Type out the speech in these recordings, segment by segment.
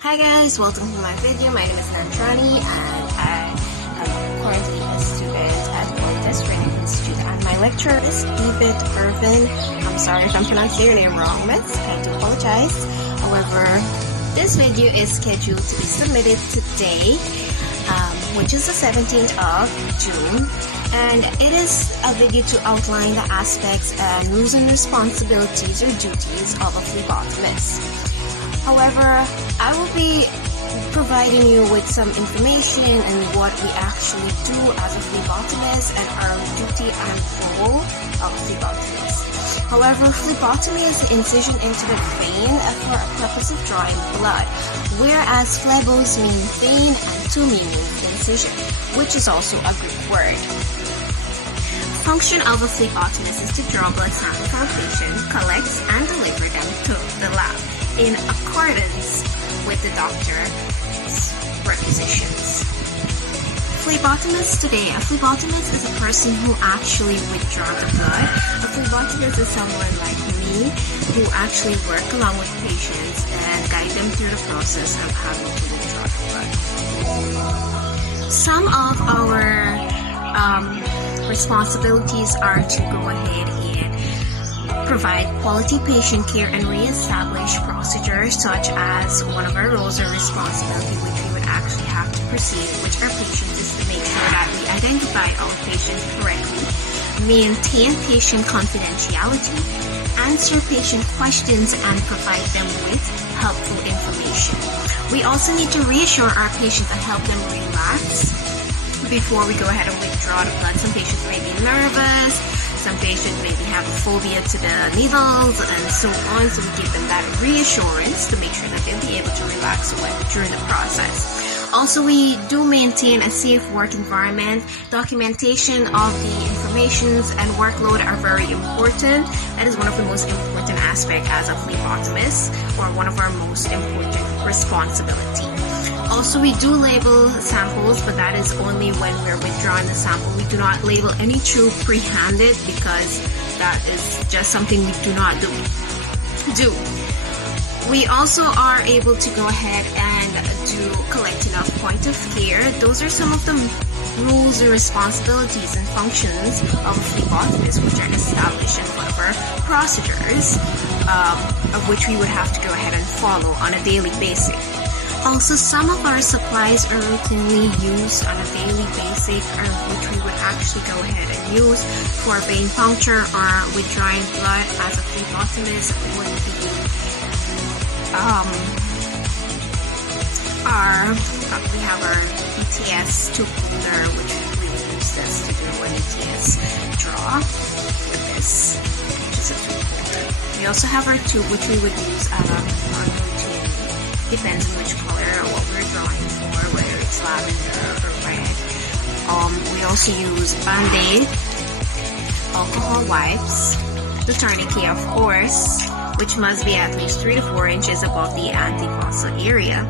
Hi guys, welcome to my video. My name is Nantrani and I am currently a student at the Training Institute and my lecturer is David Irvin. I'm sorry if I'm pronouncing your name wrong, miss. I do apologize. However, this video is scheduled to be submitted today, which is the 17th of June. And it is a video to outline the aspects and rules and responsibilities or duties of a phlebotomist. However, I will be providing you with some information and what we actually do as a phlebotomist and our duty and role of phlebotomist. However, phlebotomy is the incision into the vein for a purpose of drawing blood, whereas phlebos mean vein and tomy means incision, which is also a Greek word. Function of a phlebotomist is to draw blood samples from a patient, collect and deliver them to the lab in accordance with the doctor's requisitions. Phlebotomist today. A phlebotomist is a person who actually withdraws the blood. A phlebotomist is someone like me who actually work along with patients and guide them through the process of having to withdraw the blood. Some of our responsibilities are to go ahead and provide quality patient care and re-establish procedures, such as one of our roles or responsibility which we would actually have to proceed, which our patients is to make sure that we identify our patient correctly, maintain patient confidentiality, answer patient questions, and provide them with helpful information. We also need to reassure our patients and help them relax before we go ahead and withdraw the blood. Some patients may be nervous, some patients maybe have a phobia to the needles and so on, so we give them that reassurance to make sure that they'll be able to relax during the process. Also, we do maintain a safe work environment. Documentation of the informations and workload are very important. That is one of the most important aspects as a phlebotomist, or one of our most important responsibilities. Also, we do label samples, but that is only when we're withdrawing the sample. We do not label any tube pre-handed because that is just something we do not do. We also are able to go ahead and do collecting of point of care. Those are some of the rules or responsibilities and functions of a phlebotomist, which are established in one of our procedures, of which we would have to go ahead and follow on a daily basis. Also, some of our supplies are routinely used on a daily basis, which we would actually go ahead and use for vein puncture or withdrawing blood as a phlebotomist would be we have our ETS tube holder, which we use this to do an ETS draw with this, which is a tube holder. We also have our tube, which we would use on routine. Depends on which color or what we're drawing for, whether it's lavender or red. We also use Band-Aid, alcohol wipes, the tourniquet of course, which must be at least 3 to 4 inches above the antefossal area,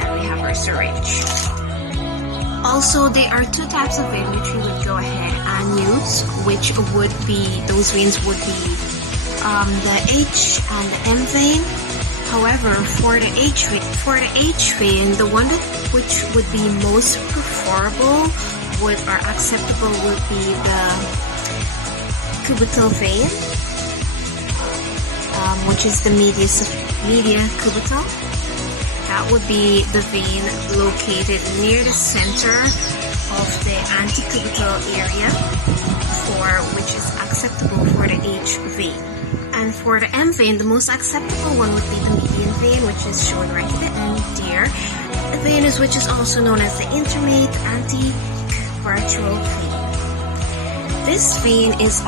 and we have our syringe. Also, there are two types of vein which we would go ahead and use, which would be, those veins would be the H and the M vein. However, for the H vein, the one which would be most preferable or acceptable would be the cubital vein, which is the media cubital. That would be the vein located near the center of the antecubital area, which is acceptable for the H vein. And for the M vein, the most acceptable one would be the median vein, which is shown right at the end there. The vein which is also known as the intermediate antevirtual vein. This vein is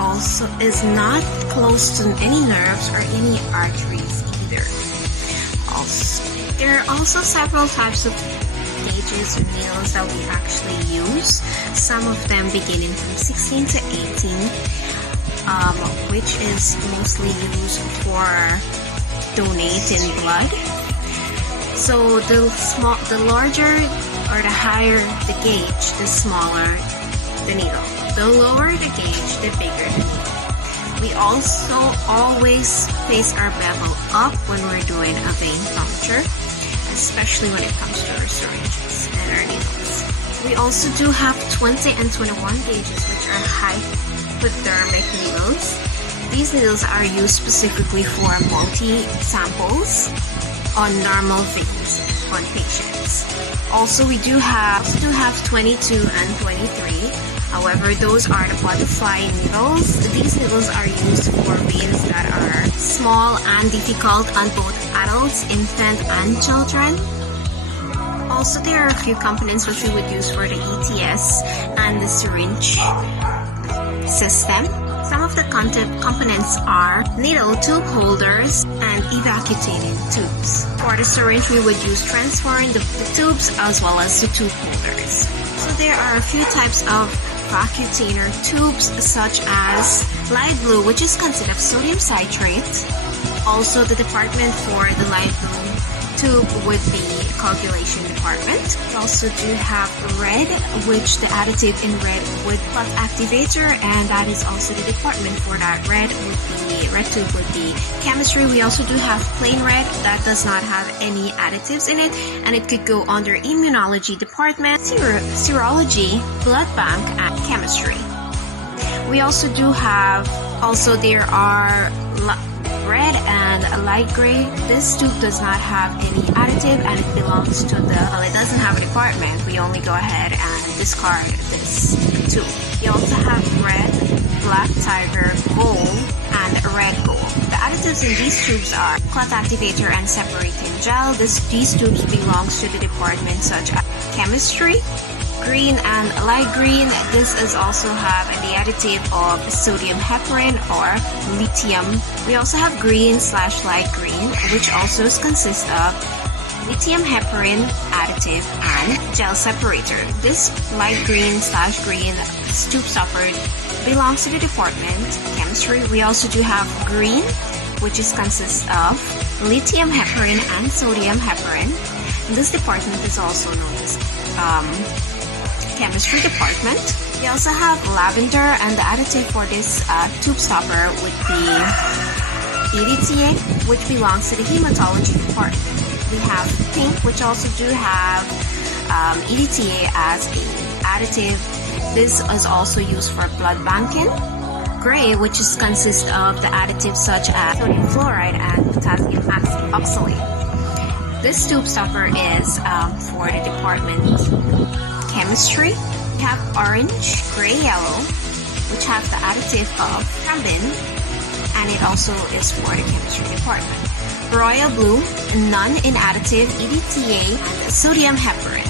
not close to any nerves or any arteries either. There are also several types of gauges or needles that we actually use. Some of them beginning from 16 to 18. Which is mostly used for donating blood. So the larger or the higher the gauge, the smaller the needle. The lower the gauge, the bigger the needle. We also always place our bevel up when we're doing a vein puncture, especially when it comes to our syringes and our needles. We also do have 20 and 21 gauges, which are hypodermic needles. These needles are used specifically for multi-samples on normal veins on patients. Also, we do have 22 and 23. However, those are the butterfly needles. These needles are used for veins that are small and difficult on both adults, infant, and children. Also, there are a few components which we would use for the ETS and the syringe system. Some of the components are needle tube holders and evacuating tubes. For the syringe, we would use transferring the tubes as well as the tube holders. So there are a few types of vacuitator tubes, such as light blue, which is considered of sodium citrate. Also, the department for the light blue tube would be coagulation department. We also do have red, which the additive in red would clot activator, and that is also the department for that. Red tube would be chemistry. We also do have plain red that does not have any additives in it, and it could go under immunology department, serology, blood bank, and chemistry. We also do have, there are red and light gray. This tube does not have any additive and it belongs to it doesn't have a department. We only go ahead and discard this tube. We also have red, black tiger, gold, and red gold. The additives in these tubes are clot activator and separating gel. These tubes belongs to the department such as chemistry. Green and light green, this is also have the additive of sodium heparin or lithium. We also have green/light green, which also consists of lithium heparin additive and gel separator. This light green/green tube stopper belongs to the department chemistry. We also do have green, which consists of lithium heparin and sodium heparin. This department is also known as chemistry department. We also have lavender, and the additive for this tube stopper would be EDTA, which belongs to the hematology department. We have pink, which also do have EDTA as a additive. This is also used for blood banking. Gray, which consists of the additives such as sodium fluoride and potassium oxalate. This tube stopper is for the department chemistry. We have orange, gray, yellow, which have the additive of thrombin, and it also is for the chemistry department. Royal blue, non-inadditive EDTA, and sodium heparin.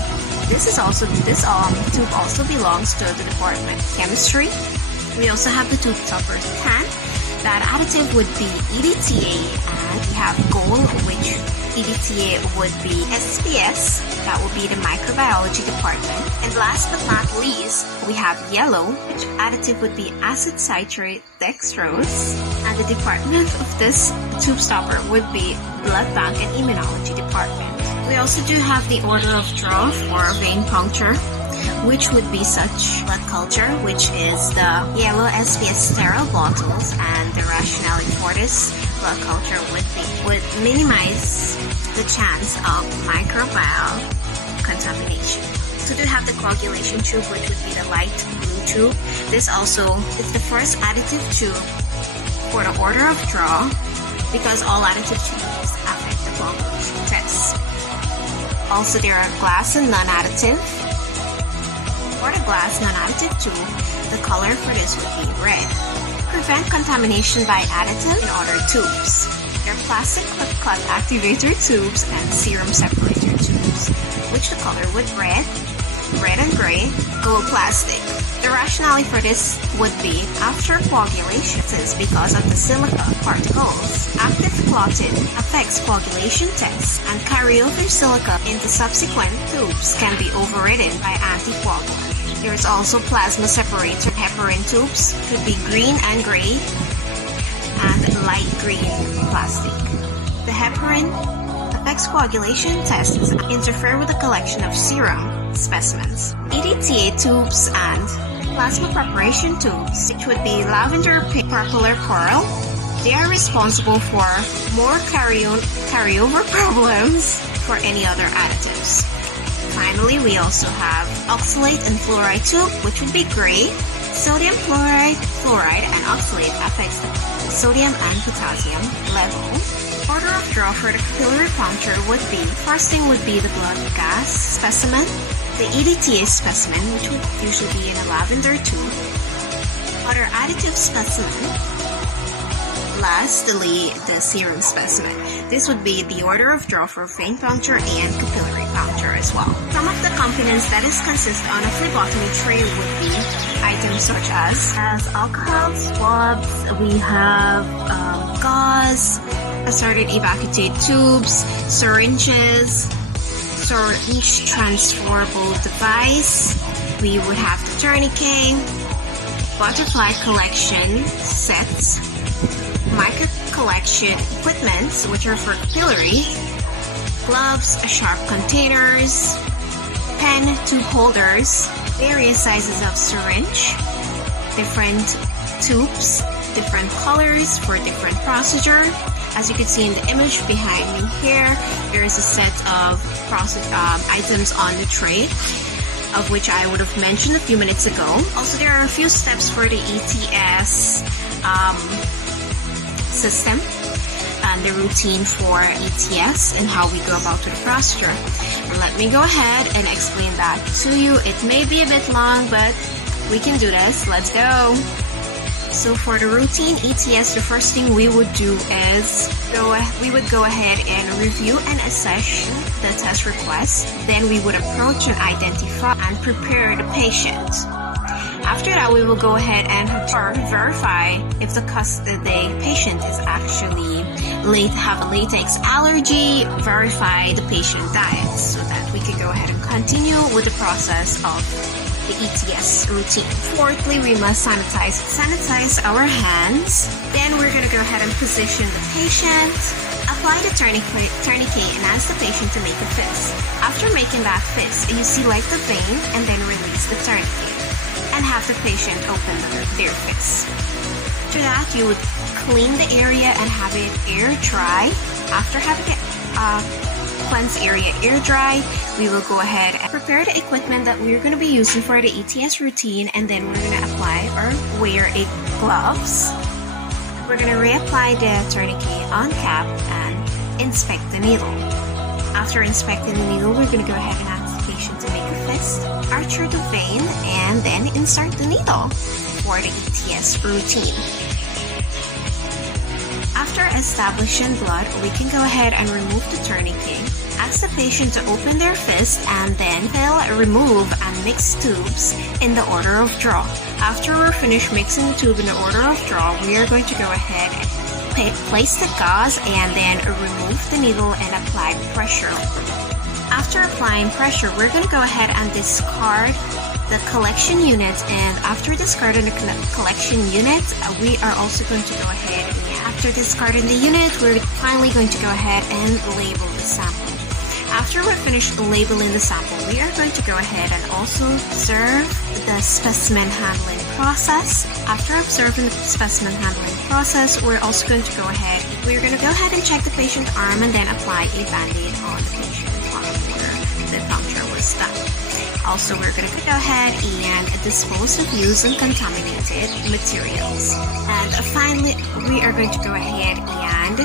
This tube also belongs to the department chemistry. We also have the tube stopper tan. That additive would be EDTA, and we have gold, which EDTA would be SPS, that would be the microbiology department. And last but not least, we have yellow, which additive would be acid citrate dextrose. And the department of this tube stopper would be blood bank and immunology department. We also do have the order of draw for vein puncture, which would be such blood culture, which is the yellow SPS sterile bottles, and the rationale for this blood culture would minimize the chance of microbial contamination. So we have the coagulation tube, which would be the light blue tube. This also is the first additive tube for the order of draw, because all additive tubes affect the coagulation test. Also, there are glass and non-additive. For the glass non-additive tube, the color for this would be red. Prevent contamination by additive in other tubes. There are plastic clot activator tubes and serum separator tubes, which the color would red and gray, gold plastic. The rationale for this would be after coagulation, is because of the silica particles. Active clotting affects coagulation tests, and carryover silica into subsequent tubes can be overridden by anticoagulant. There is also plasma separator heparin tubes, could be green and gray, and light green plastic. The heparin affects coagulation tests and interfere with the collection of serum specimens. EDTA tubes and plasma preparation tubes, which would be lavender, pink, purple, or coral. They are responsible for more carryover problems for any other additives. Finally, we also have oxalate and fluoride tube, which would be gray. Sodium chloride, fluoride, and oxalate affects the sodium and potassium level. Order of draw for the capillary puncture would be, first thing would be the blood gas specimen, the EDTA specimen, which would usually be in a lavender tube, other additive specimen, lastly, the serum specimen. This would be the order of draw for vein puncture and capillary puncture as well. Some of the components that is consist on a phlebotomy tray would be items such as alcohol, swabs, we have gauze, assorted evacuate tubes, syringes, syringe transferable device, we would have the tourniquet, butterfly collection sets, micro collection equipments, which are for capillary, gloves, sharp containers, pen tube holders, various sizes of syringe, different tubes, different colors for different procedure. As you can see in the image behind me here, there is a set of items on the tray, of which I would have mentioned a few minutes ago. Also, there are a few steps for the ETS system and the routine for ETS and how we go about with the procedure. Let me go ahead and explain that to you. It may be a bit long, but we can do this. Let's go. So for the routine ETS, the first thing we would do is we would go ahead and review and assess the test request. Then we would approach and identify and prepare the patient. After that, we will go ahead and verify if the patient is actually have a latex allergy, verify the patient diet so that we can go ahead and continue with the process of the ETS routine. Fourthly, we must sanitize our hands. Then we're going to go ahead and position the patient, apply the tourniquet, and ask the patient to make a fist. After making that fist, you select the vein and then release the tourniquet and have the patient open their fist. After that, you would clean the area and have it air dry. After having it cleanse area air dry, we will go ahead and prepare the equipment that we're going to be using for the ETS routine, and then we're going to apply or wear gloves. We're going to reapply the tourniquet on cap and inspect the needle. After inspecting the needle, we're going to go ahead and ask the patient to make a fist, archer the vein, and then insert the needle for the ETS routine. After establishing blood, we can go ahead and remove the tourniquet, ask the patient to open their fist, and then fill, remove, and mix tubes in the order of draw. After we're finished mixing the tube in the order of draw, we are going to go ahead and place the gauze and then remove the needle and apply pressure. After applying pressure, we're going to go ahead and discard the collection unit, and after discarding the collection unit, we are also going to go ahead and after discarding the unit, we're finally going to go ahead and label the sample. After we're finished labeling the sample, we are going to go ahead and also observe the specimen handling process. After observing the specimen handling process, we're also going to go ahead and check the patient's arm and then apply a band-aid on the patient's arm where the puncture was done. Also, we're going to go ahead and dispose of used and contaminated materials. And finally, we are going to go ahead and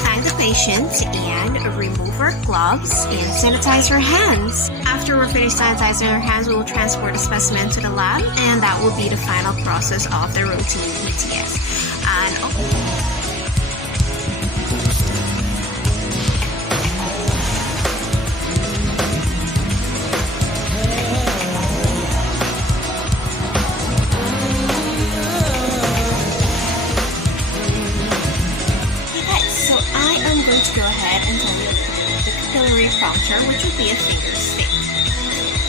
thank the patient and remove our gloves and sanitize our hands. After we're finished sanitizing our hands, we will transport the specimen to the lab, and that will be the final process of the routine ETS. And go ahead and tell you the capillary puncture, which would be a finger stick.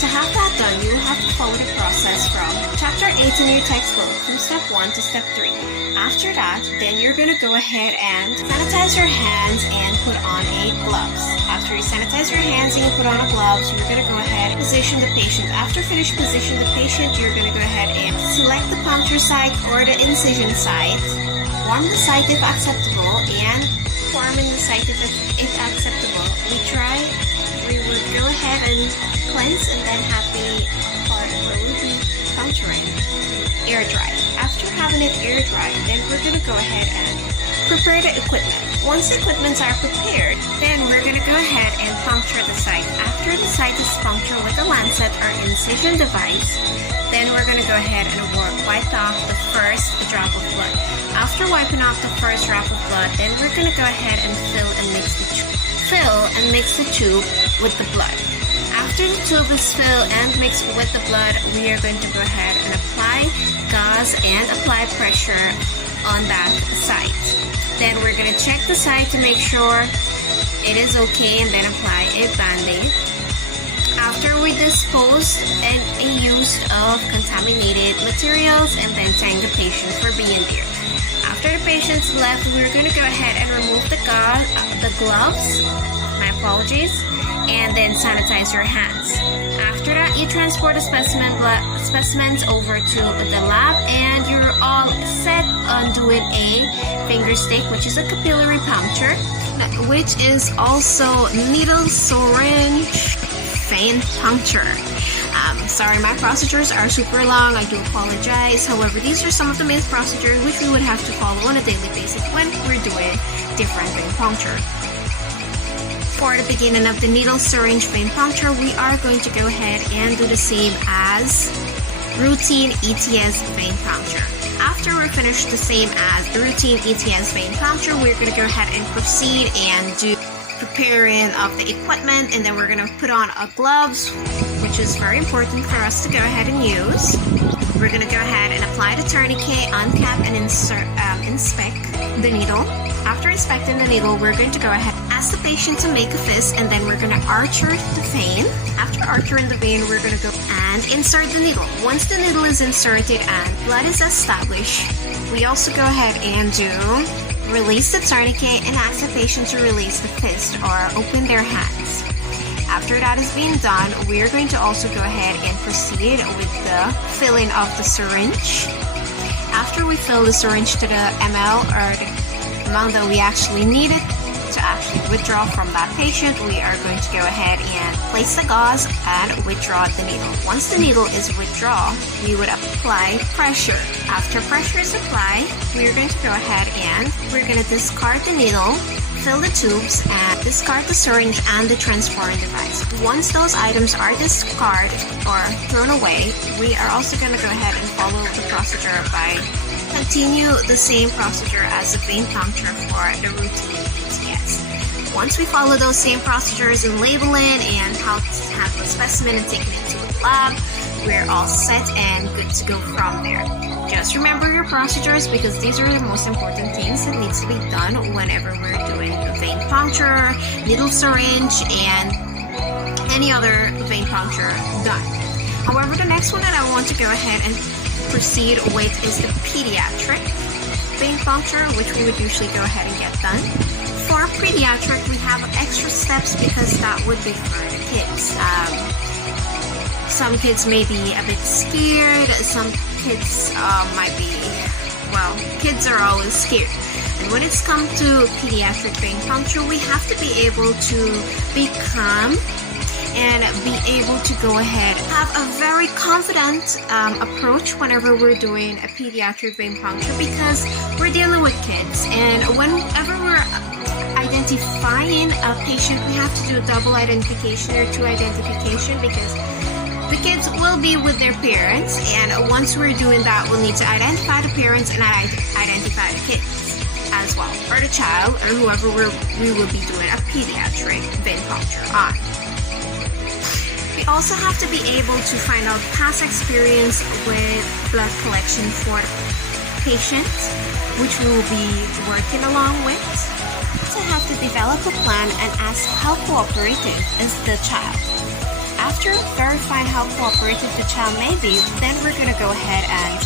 To have that done, you will have to follow the process from Chapter 8 in your textbook from Step 1 to Step 3. After that, then you're going to go ahead and sanitize your hands and put on a gloves. After you sanitize your hands and you put on a gloves, you're going to go ahead and position the patient. After finish position the patient, you're going to go ahead and select the puncture site or the incision site, warm the site if acceptable, and warming the site if acceptable, we would go ahead and cleanse, and then have the part where we'll be puncturing air dry. After having it air dry, then we're going to go ahead and prepare the equipment. Once the equipments are prepared, then we're going to go ahead and puncture the site. After the site is punctured with the lancet or incision device, then we're going to go ahead and wipe off the first drop of blood. After wiping off the first drop of blood, then we're going to go ahead and fill and mix the tube with the blood. After the tube is filled and mixed with the blood, we are going to go ahead and apply gauze and apply pressure on that site. Then we're going to check the site to make sure it is okay, and then apply a band-aid. After we dispose and use of contaminated materials, and then thank the patient for being there. After the patient's left, we're going to go ahead and remove the gloves, my apologies, and then sanitize your hands. After that, you transport the specimens over to the lab, and you're all set on doing a finger stick, which is a capillary puncture, which is also needle syringe vein puncture. Sorry, my procedures are super long. I do apologize. However, these are some of the main procedures which we would have to follow on a daily basis when we're doing different vein puncture. For the beginning of the needle syringe vein puncture, we are going to go ahead and do the same as routine ETS vein puncture. After we finish the same as the routine ETS vein puncture, we're going to go ahead and proceed and do preparing of the equipment, and then we're going to put on our gloves, which is very important for us to go ahead and use. We're going to go ahead and apply the tourniquet, uncap, and inspect the needle. After inspecting the needle, we're going to go ahead and ask the patient to make a fist, and then we're going to archer the vein. After archering the vein, we're going to go and insert the needle. Once the needle is inserted and blood is established, we also go ahead and release the tourniquet and ask the patient to release the fist or open their hands. After that is being done, we are going to also go ahead and proceed with the filling of the syringe. After we fill the syringe to the ml or the amount that we actually needed to actually withdraw from that patient, we are going to go ahead and place the gauze and withdraw the needle. Once the needle is withdrawn, we would apply pressure. After pressure is applied, we are going to go ahead and we're going to discard the needle, fill the tubes, and discard the syringe and the transferring device. Once those items are discarded or thrown away, we are also going to go ahead and follow the procedure by continue the same procedure as the vein puncture for the routine ETS. Once we follow those same procedures in labeling and how to have the specimen and taking it to the lab, we're all set and good to go from there. Just remember your procedures, because these are the most important things that needs to be done whenever we're doing a vein puncture, needle syringe, and any other vein puncture done. However, the next one that I want to go ahead and proceed with is the pediatric vein puncture, which we would usually go ahead and get done. For pediatric, we have extra steps because that would be for the kids. Some kids may be a bit scared, some kids might be, well, kids are always scared. And when it's come to pediatric vein puncture, we have to be able to be calm and be able to go ahead have a very confident approach whenever we're doing a pediatric vein puncture, because we're dealing with kids, and whenever we're identifying a patient, we have to do a double identification or two identification, because the kids will be with their parents, and once we're doing that, we'll need to identify the parents and identify the kids as well, or the child, or whoever we will be doing a pediatric vein puncture on. We also have to be able to find out past experience with blood collection for the patient, which we will be working along with. We also have to develop a plan and ask how cooperative is the child. After verifying how cooperative the child may be, then we're going to go ahead and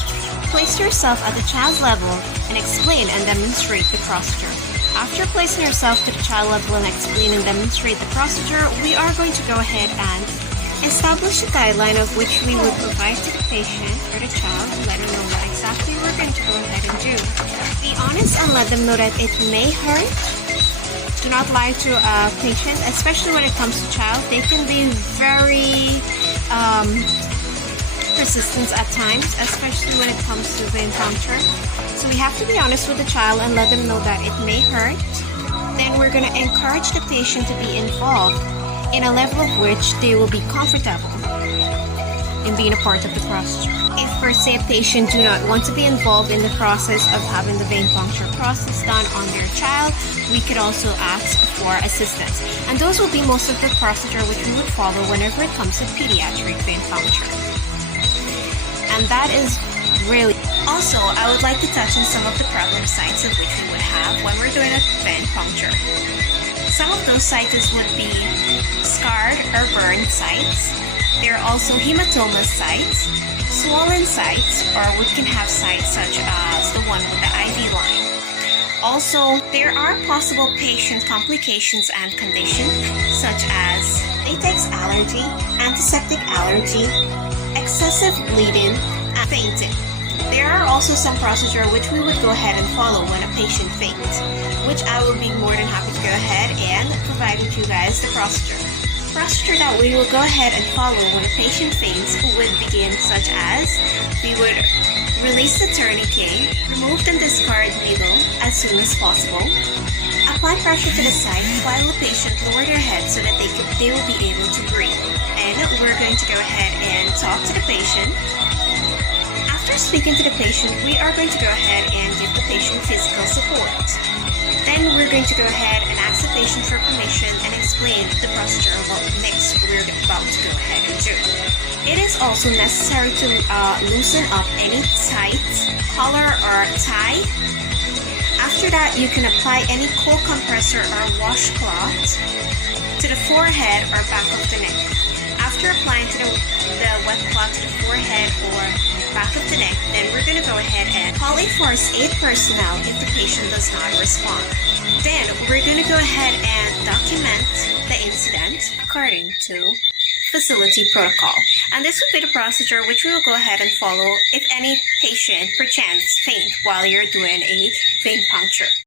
place yourself at the child's level and explain and demonstrate the procedure. After placing yourself to the child level and explain and demonstrate the procedure, we are going to go ahead and establish a guideline of which we will provide to the patient or the child to let them know what exactly we're going to go ahead and do. Be honest and let them know that it may hurt do not lie to a patient, especially when it comes to child. They can be very persistent at times, especially when it comes to vein puncture. So we have to be honest with the child and let them know that it may hurt. Then we're going to encourage the patient to be involved in a level of which they will be comfortable in being a part of the procedure. If per se a patient do not want to be involved in the process of having the vein puncture process done on their child, we could also ask for assistance. And those will be most of the procedure which we would follow whenever it comes to pediatric vein puncture. And that is really... Also, I would like to touch on some of the problem sites of which we would have when we're doing a vein puncture. Some of those sites would be scarred or burned sites. There are also hematoma sites, swollen sites, or we can have sites such as the one with the IV line. Also, there are possible patient complications and conditions such as latex allergy, antiseptic allergy, excessive bleeding, and fainting. There are also some procedure which we would go ahead and follow when a patient faints, which I will be more than happy to go ahead and provide with you guys the procedure. Procedure that we will go ahead and follow when a patient faints would begin such as we would release the tourniquet, remove and discard needle as soon as possible, apply pressure to the site while the patient lower their head so that they will be able to breathe. And we're going to go ahead and talk to the patient. After speaking to the patient, we are going to go ahead and give the patient physical support. Then we're going to go ahead and ask the patient for permission and explain the procedure of what next we're about to go ahead and do. It is also necessary to loosen up any tight collar or tie. After that, you can apply any cold compressor or washcloth to the forehead or back of the neck. After applying the wet cloth to the forehead or back of the neck, then we're going to go ahead and call a first aid personnel if the patient does not respond. Then we're going to go ahead and document the incident according to facility protocol. And this would be the procedure which we will go ahead and follow if any patient perchance faint while you're doing a vein puncture.